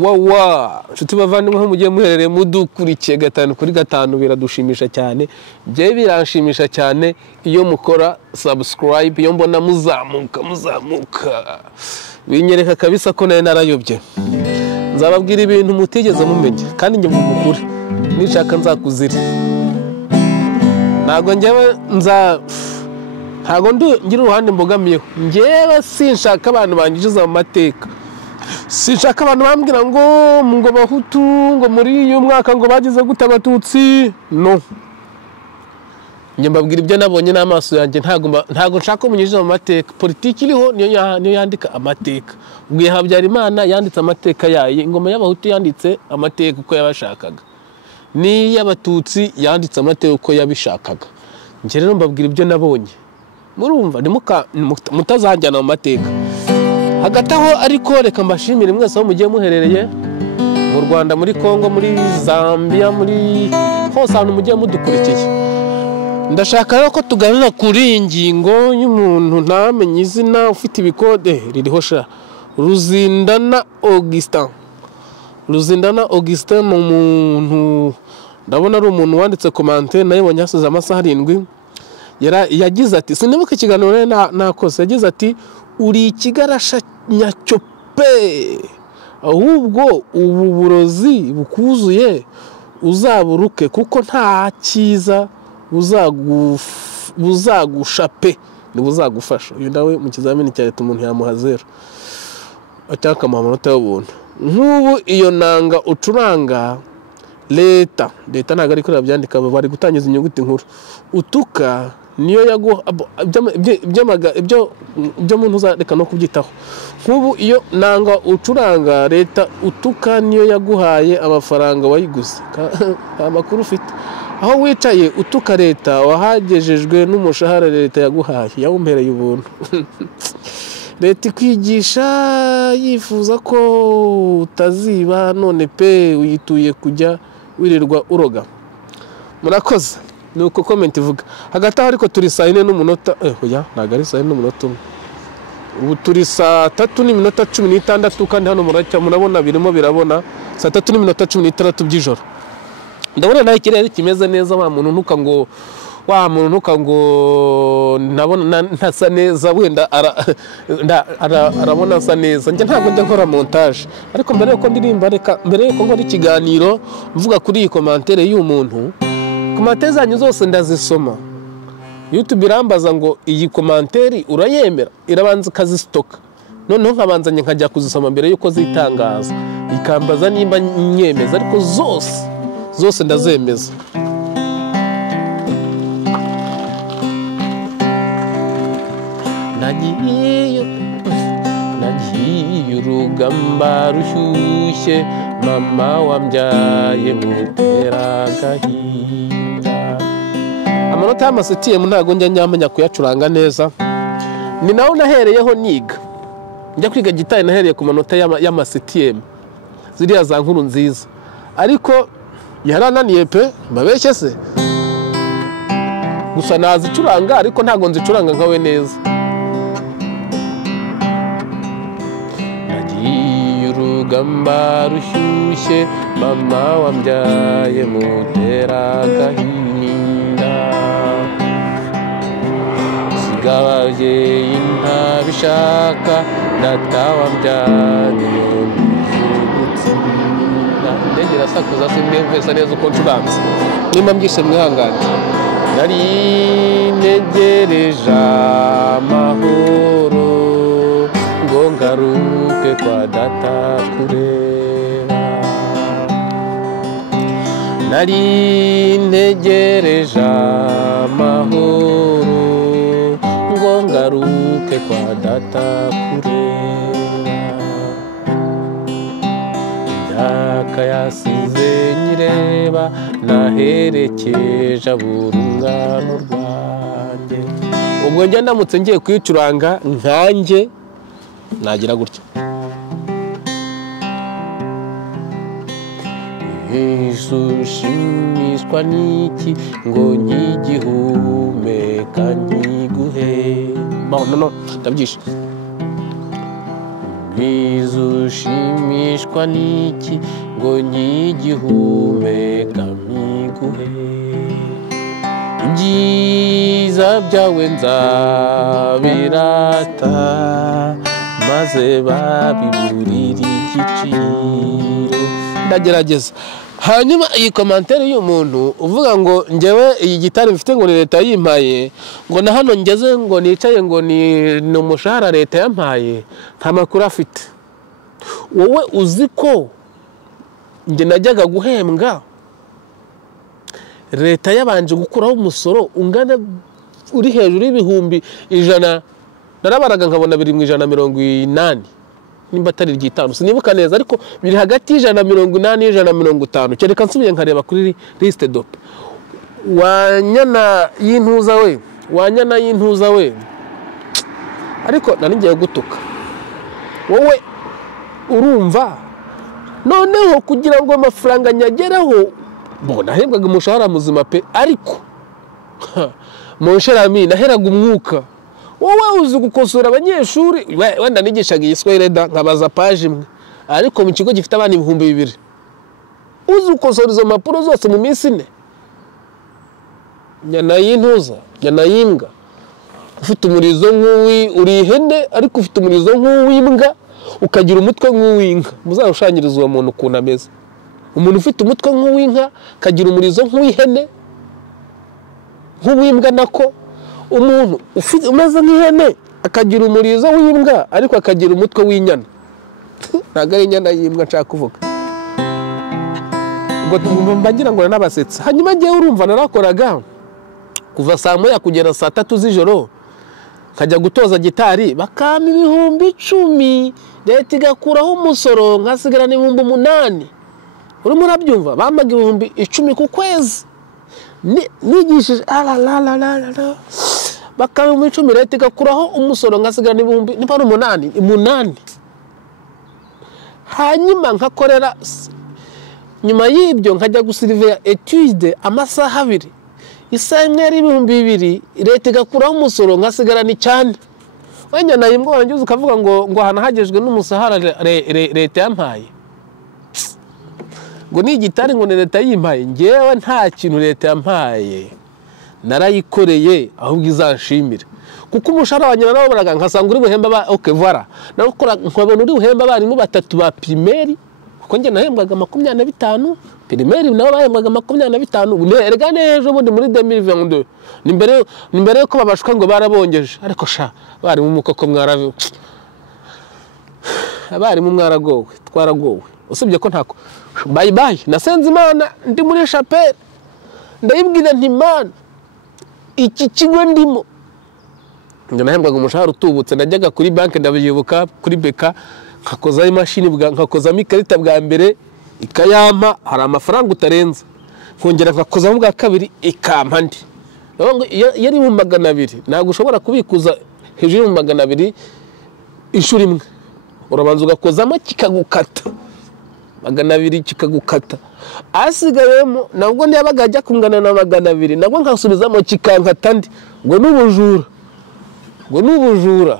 wawa nshuti bavandimwe aho mugiye muherereye mudukurikiye 5 kuri 5 biradushimisha cyane bye biranshimisha cyane iyo mukora subscribe iyo mbona muzamuka binyereka kabisa ko naye narayobye nzababwira ibintu mutigeze mumenye kandi njye mukuri nishaka nzakuzira nago njyewe ntago ngira uruhande mbogamiyeho njyewe sinshaka abantu bangijiza mu mateka sinshaka abantu bambwira ngo bahutu ngo muri uyu mwaka ngo bagize gute abatutsi no njye mbabwira ibyo nabonye n'amaso yanjye ntago nshaka umunyijije mu mateka politiki iriho niyo yandika amateka ubwiye Habyarimana yanditse amateka yaye ingoma y'abahutu yanditse amateka uko yabashakaga ni y'abatutsi yanditse amateka uko yabishakaga njye rero mbabwira ibyo nabonye murumva mutazanjyana mu mateka hagati aho ariko reka mbashimire mwese aho mugiye muherereye mu Rwanda muri Kongo muri Zambia muri hose ahantu mugiye mudukurikiye ndashaka rero ko tuganira kuri ingingo y'umuntu ntamenye izina ufite ibikode ririho sha Ruzindana Augustin mu muntu ndabona ari umuntu wanditse commentaire nayo yasize amasaha 7 yagize ati sinibuka ikiganiro nakoze yagize ati uri ikigarasha nyacyope ahubwo ubu burozi bukuzuye uzaburuke kuko nta cyiza buzagushape ntibuzagufasha uyu nawe mu kizamini cya leta umuntu yamuha 0 ataka amanota y'ubuntu nk'ubu iyo nanga ucuranga leta ntago ari kuri byandika bari gutangiza inyuguti nkuru utuka niyo yaguha ibyo muntu uzareka no kubyitaho nk'ubu iyo nanga ucuranga leta utuka niyo yaguhaye amafaranga wayiguze amakuru ufite aho wicaye utuka leta wahagejejwe n'umushahara leta yaguhaye yawumpereye ubuntu leta ikwigisha yifuza ko utaziba none pe uyituye kujya wirirwa uroga murakoze nuko comment ivuga hagati aho ariko turi saa 4 n'umunota oya ntago ari saa 4 n'umunota ubu turi saa 3 n'iminota 16 kandi hano murabona birimo birabona saa 3 n'iminota 16 by'ijoro ndabona nayo kirere kimeze neza wa muntu ntuka ngo nabona ntasa neza wenda arabona asa neza njye ntabwo njya nkora montage ariko mbere yuko ndirimba reka mbere yuko nkora ikiganiro mvuga kuri iyi commentaire y'umuntu commentaire zanyu zose ndazisoma YouTube irambaza ngo iyi commentaire urayemera irabanza kazistoka noneho nkabanzanye nkajya kuzisoma mbere yuko zitangaza ikambaza nimba nyemeza ariko zose ndazemeza nagiye urugamba rushyushye mama wambyaye mutera gahinda amanota y'amasitiyemu ntago njya nyamenya kuyacuranga neza ni naho nahereyeho niga njya kwiga gitari nahereye ku manota y'amasitiyemu ziriya za nkuru nziza ariko yarananiye pe mbabeshye se gusa nazicuranga ariko ntago nzicuranga nkawe neza urugamba rushyushye mama wambyaye mutera gahinda sigabaye intabishaka data wambyaye gutsinda ndegera sakuza simbemvesa neza uko ncuranze nimba mbyishe mwihangane nari negereje amahoro ngo ngaruke kwa data kureba nari ntegereje amahoro ngo ngaruke kwa data kureba imyaka yasize nyireba naherekeje urungano rwanjye ubwo njya ndamutse ngiye kwicuranga nkanjye nagira gutya Isushimishwa niki ngo nkigihumeka nkiguhe no ndabyishe bizushimishwa n'iki ngo nkigihumeka mpiguhe ibyiza byawe nzabirata maze babiburira igiciro ndagerageza. Hanyuma iyi komantere y'umuntu uvuga ngo njyewe iyi gitari mfite ngo ni leta yimpaye ngo na hano ngeze ngo nicaye ngo ni umushahara leta yampaye nta makuru afite. Wowe uzi ko njye najyaga guhembwa leta yabanje gukuraho umusoro ungana uri hejuru y'ibihumbi 100 narabaraga nkabona biri mu 180 nimba atari ryitanu sinibuka neza ariko biri hagati y'180 n'ijana kereka nsubiye nkareba kuri liste dope. Wanyana y'intuza we ariko nari ngiye gutuka. Wowe urumva noneho kugira ngo amafaranga nyageraho nahembwaga umushahara muzima pe ariko Monsherami naheraga umwuka. Wowe uzi gukosora abanyeshuri wenda nigishaga igiswahili nkabaza page imwe ariko mu kigo gifite abana 2,000 uzi gukosora izo mapuro zose mu minsi 4. Nyana y'intuza nyana y'imbwa ufite umurizo nk'uwi uri ihene ariko ufite umurizo nk'uw'imbwa ukagira umutwe nk'uw'inka. Muzarushanyiriza uwo muntu ukuntu ameze. Umuntu ufite umutwe nk'uw'inka kagira umurizo nk'uw'ihene nk'uw'imbwa nako umuntu ufite umeze nk'ihene akagira umurizo w'imbwa ariko akagira umutwe w'inyana. Ntago ari inyana y'imbwa nshaka kuvuga ngo mbagira ngo nabasetsa. Hanyuma ngiye urumva narakoraga kuva saa moya kugera saa 3 z'ijoro nkajya gutoza gitari bakama 10,000 leta igakuraho umusoro nkasigara n'8,000. Urimo urabyumva bamaga 10,000 ku kwezi nigishije bakama 10,000 leta igakuraho umusoro nkasigara n'8,000. Hanyuma nkakorera nyuma y'ibyo nkajya gusiriveya etude amasaha 2 isaha imwe ari 2,000 leta igakuraho umusoro nkasigara ni cyane. Wenya nayo ngo wangize ukavuga ngo hana hagejwe n'umusahara leta yampaye ngo ni gitari ngo leta yimpaye. Ngewe nta kintu leta yampaye narayikoreye ahubwo izanshimira kuko umushahara wanyina nabaraga nkasanga uri buhemba okay voilà nakora nkabona uri buhemba bari mu 3 ba primaire kuko nge nahembwaga 25 primaire nabo bahembwaga 25 erega nejo bundi muri 2022 nimbere yuko babashuka ngo barabongeje ariko sha bari mu mukoko mwaravi abari mu mwaragowe twaragowe usibye ko ntako bye bye nasenze Imana ndi muri chapelle ndayibwira nti Imana iki kigo ndimo ngo nahembwaga umushahara utubutse najyaga kuri banke ndabyibuka kuri beka nkakoza imashini nkakoza mikarita bwa mbere ikayampa hari amafaranga utarenza nkongera nkakoza mu bwa kabiri ikampa ndi yari mu 200 ntago ushobora kubikuza hejuru mu 200 inshuro imwe urabanza ugakozamo kikagukata 200 kikagukata asigayemo nabwo nyabaga ajya kungana na 200 nabwo nkasubizamo kikankata ndi ngo n'ubujura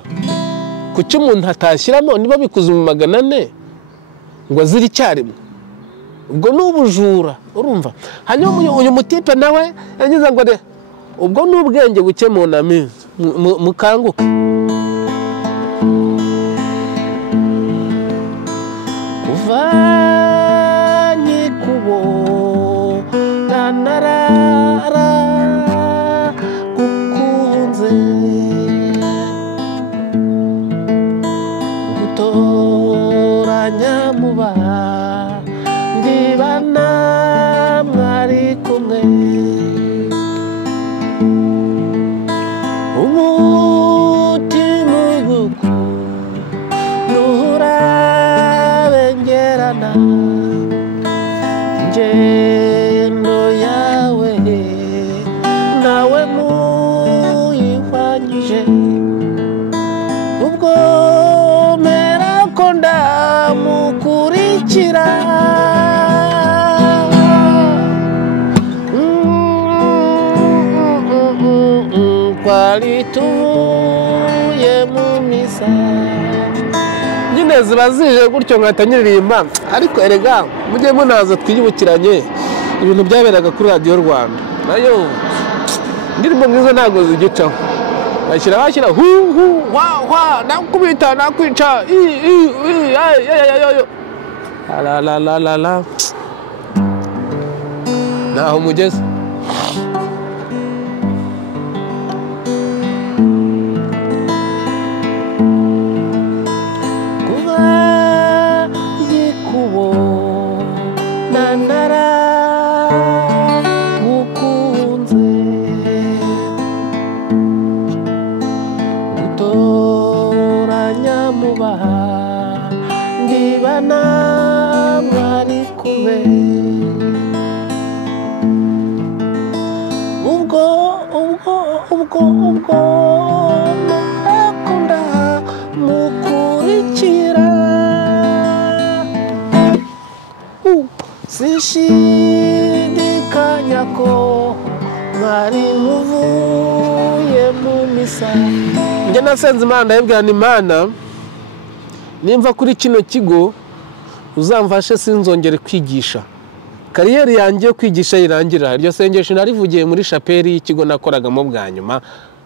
kuki umuntu atashyiramo niba bikuze mu 400 ngo aziri cyarimo ubwo n'ubujura urumva. Hanyuma uyu mutipe nawe yagize ngo ubwo n'ubwenge buke mu nami mukanguka uvanye kubo nanarara gukunze gutoranya muba ndibana mwari kumwe umutima uguku nurabengerana ngendo yawe nawe muyihwanyije ubwo mera ko ndamukurikira twari tuvuye mu misa nyine ziba zije gutyo nkahita nyiririmba ariko erega mujye munaza twiyibukiranye ibintu byaberaga kuri radiyo Rwanda nayo indirimbo ngizo ntabwo zigicaho bashyira hu wa nakubita nakwica la naho mugeze ubwo nakunda mukurikira sinshidikanya ko mwari muvuye mu misa njye nasenze Imana ndayibwira ni Imana nimva kuri kino kigo uzamfashe sinzongere kwigisha kariyeri yanjye yo kwigisha irangira iryo sengesho narivugiye muri chapelle y'ikigo nakoragamo bwa nyuma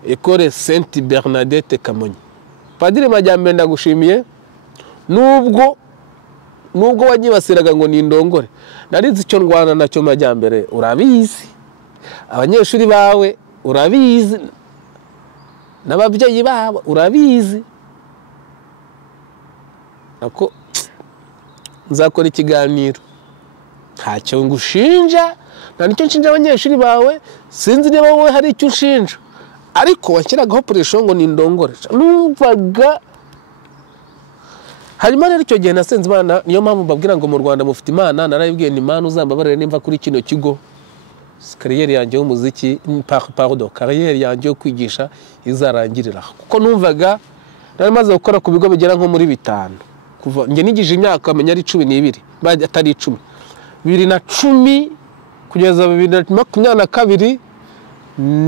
Ecole Sainte Bernadette Kamonyi. Padiri Majyambere ndagushimiye nubwo wanyibasiraga ngo ni ndongore narizi icyo ndwana nacyo Majyambere urabizi abanyeshuri bawe urabizi n'ababyeyi babo urabizi nako nzakora ikiganiro ntacyo ngushinja nta nicyo nshinja abanyeshuri bawe sinzi niba wowe hari icyo ushinja ariko washyiragaho puresho ngo ni ndongore numvaga hanyuma rero icyo gihe nasenze Imana niyo mpamvu mbabwira ngo mu Rwanda mufite Imana narayibwiye ni Imana uzambabarire nimva kuri kino kigo kariyeri yanjye y'umuziki kariyeri yanjye yo kwigisha izarangirira kuko numvaga nari maze gukora ku bigo bigera nko muri 5 kuva nge nigije imyaka amenya ari 12 baje atari 10 2010 kugeza 2022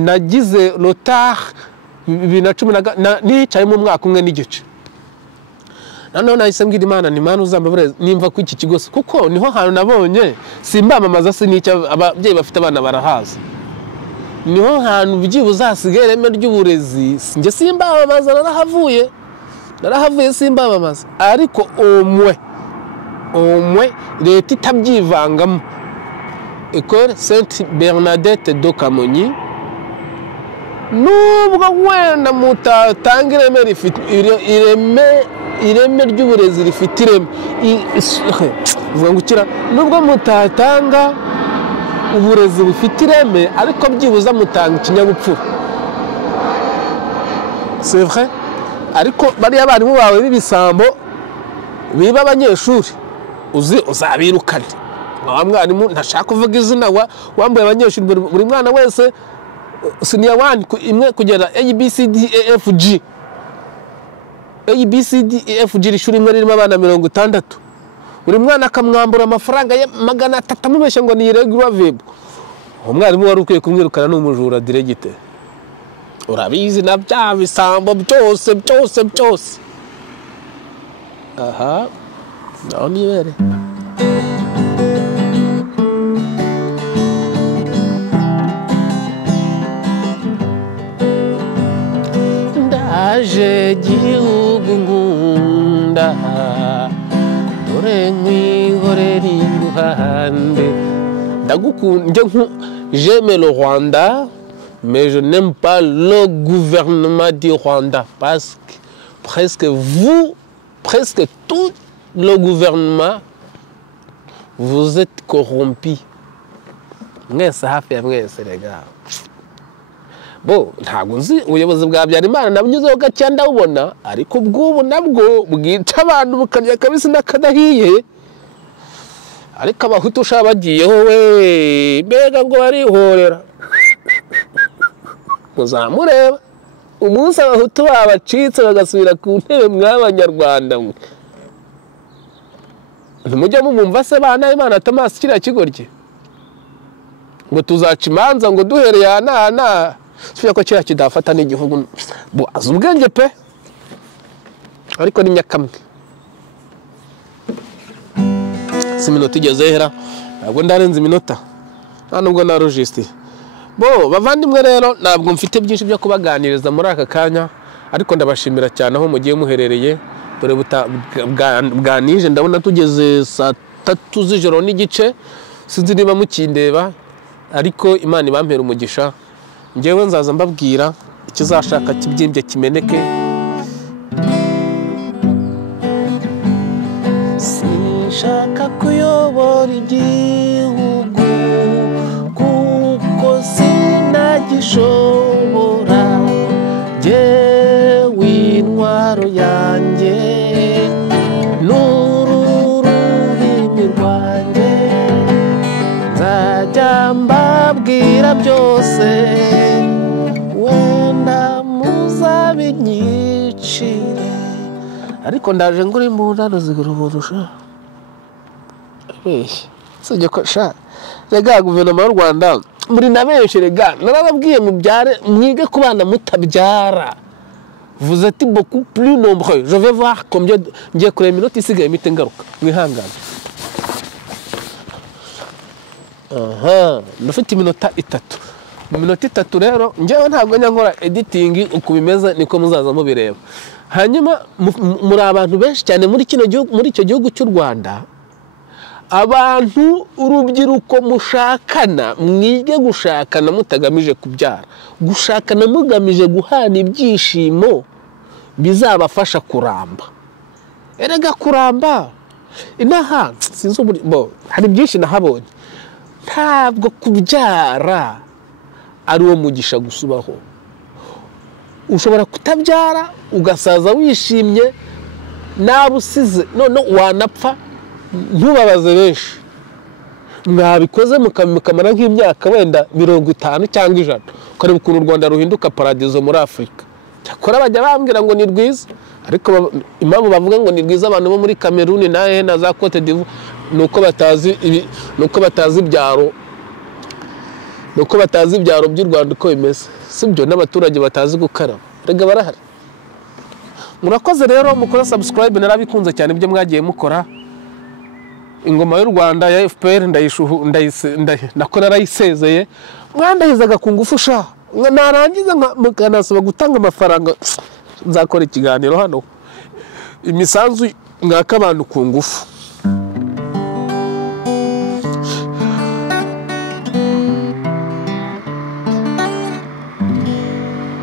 nagize notar 2010 nicaye mu mwaka umwe n'igice none nahise mbwira Imana ni Imana uzambabarire nimva ku iki kigo kuko niho hantu nabonye simbamamaza sinicyo ababyeyi bafite abana barahaza niho hantu byibuze hasigaye ireme ry'uburezi nge simbamamaza narahavuye simbamamaza ariko omwe leta itabyivangamo Ecole Sainte Bernadette de Kamonyi nubwo wenda mutatanga ireme ry'uburezi rifite ireme vuga ngukira nubwo mutatanga uburezi bufite ireme ariko byibuza mutanga ikinyabupfura c'est vrai ariko bariya abarimu bawe b'ibisambo biba abanyeshuri uzabirukane wa mwarimu ntashaka kuvuga izina wambaye abanyeshuri buri mwana wese senior 1 imwe kugera ABCDEFG rishuri imwe ririmo abana 60 buri mwana akamwambura amafaranga ya 300 amubeshya ngo ni irregular verb umwarimu wari ukwiye kumwirukana n'umujura diregite urabizi na bya bisambo byose aha naho nibere ndaje gihugu ngunda dore nkwihorera iruhande ndagukunda j'aime le Rwanda mais je n'aime pas le gouvernement du Rwanda parce que presque tout le gouvernement vous êtes corrompu mwese hafi ya mwese rega bo ntago nzi ubuyobozi bwa Habyarimana nabnyuzeho gake ndabona ariko bw'ubu nabwo bwica abantu bukarya kabisi nakadahiye ariko abahutu sha bagiyeho we mbega ngo barihorera muzamureba umunsi abahutu babacitse bagasubira ku ntebe mw'abanyarwanda mwe ntimujya mumva se bana Imana Thomas kiriya kigorye ngo tuzaca imanza ngo duhereye ana sifya ko kiriya kidafata n'igihugu bo azubwenge pe ariko ni nyakamwe si minota igeze hera ntabwo ndarenze iminota nta nubwo na registre bo bavandimwe rero ntabwo mfite byinshi byo kubaganiriza muri aka kanya ariko ndabashimira cyane aho mugiye muherereye dore bwanije ndabona tugeze saa 3 z'ijoro n'igice sinzi niba mukindeba ariko Imana ibampera umugisha ngewe nzaza mbabwira ikizashaka kibyimbye kimeneke sinshaka kuyobora igihugu kuko sinagishobora jyewe intwaro yanjye n'ururimi rwanjye nzajya mbabwira byose wenda muzabinyicire ariko ndaje nguri imbunda zigurubusha abeshye sije ko sha rega guverinoma y'u Rwanda muri nabeshe rega narababwiye mubyare mwige kubana mutabyara vous êtes beaucoup plus nombreux je vais voir combien ngiye kureba iminota isigaye mite ngaruka mwihangana nufite iminota 3 mu minota 3 rero ngewe ntabwo nkora editing uko bimeze niko muzaza mubireba hanyuma muri abantu benshi cyane muri kino gihugu muri icyo gihugu cy'u Rwanda abantu urubyiruko mushakana mwige gushakana mutagamije kubyara gushakana mugamije guhana ibyishimo bizabafasha kuramba erega kuramba inaha sinzo hari byinshi nahabonye ntabwo kubyara ari wo mugisha gusubaho ushobora kutabyara ugasaza wishimye nabusize none wanapfa ntubabaze benshi mwabikoze mukamara nk'imyaka wenda 50 cyangwa 100 ukareba ukuntu u Rwanda ruhinduka paradizo muri Afrika cyakora bajya bambwira ngo ni rwiza ariko impamvu bavuga ngo ni rwiza abantu bo muri Cameroon na za Cote d'Ivoire nuko batazi ibyaro by'u Rwanda uko bimeze sibyo n'abaturage batazi gukaraba rega barahari murakoze rero mukora subscribe narabikunze cyane ibyo mwagiye mukora ingoma y'u Rwanda ya FPR ndakora narayisezeye mwandahizaga ku ngufu sha narangiza mukanasaba gutanga amafaranga nzakora ikiganiro hano imisanzu mwaka abantu ku ngufu